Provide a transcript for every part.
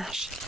smash.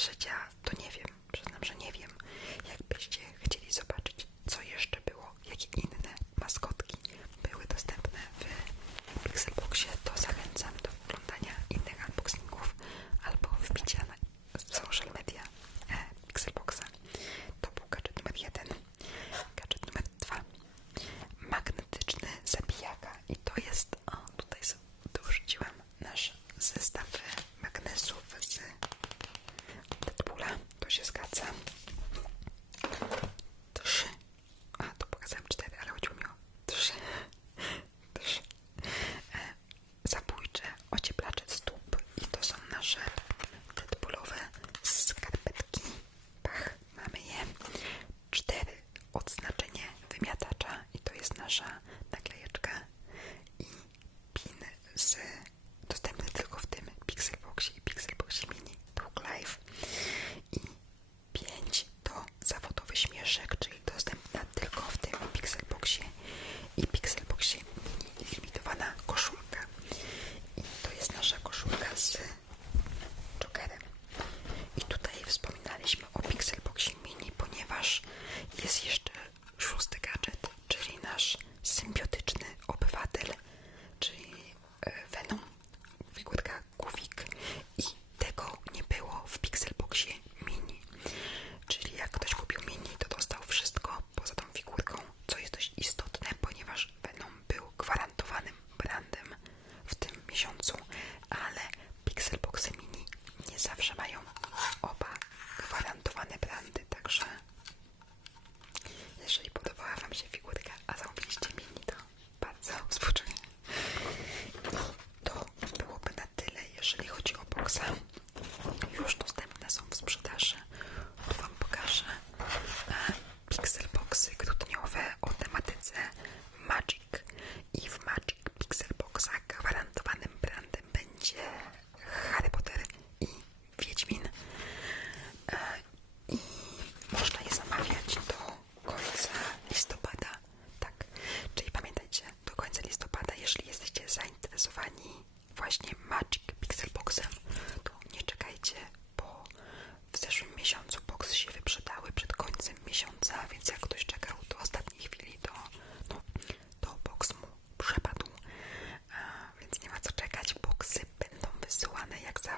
A trzecia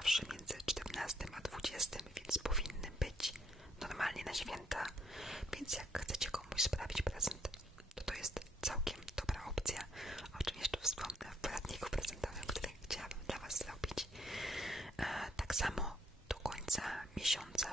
zawsze między 14 a 20, więc powinny być normalnie na święta. Więc jak chcecie komuś sprawić prezent, to to jest całkiem dobra opcja. O czym jeszcze wspomnę w poradniku prezentowym, który chciałabym dla Was zrobić. E, tak samo do końca miesiąca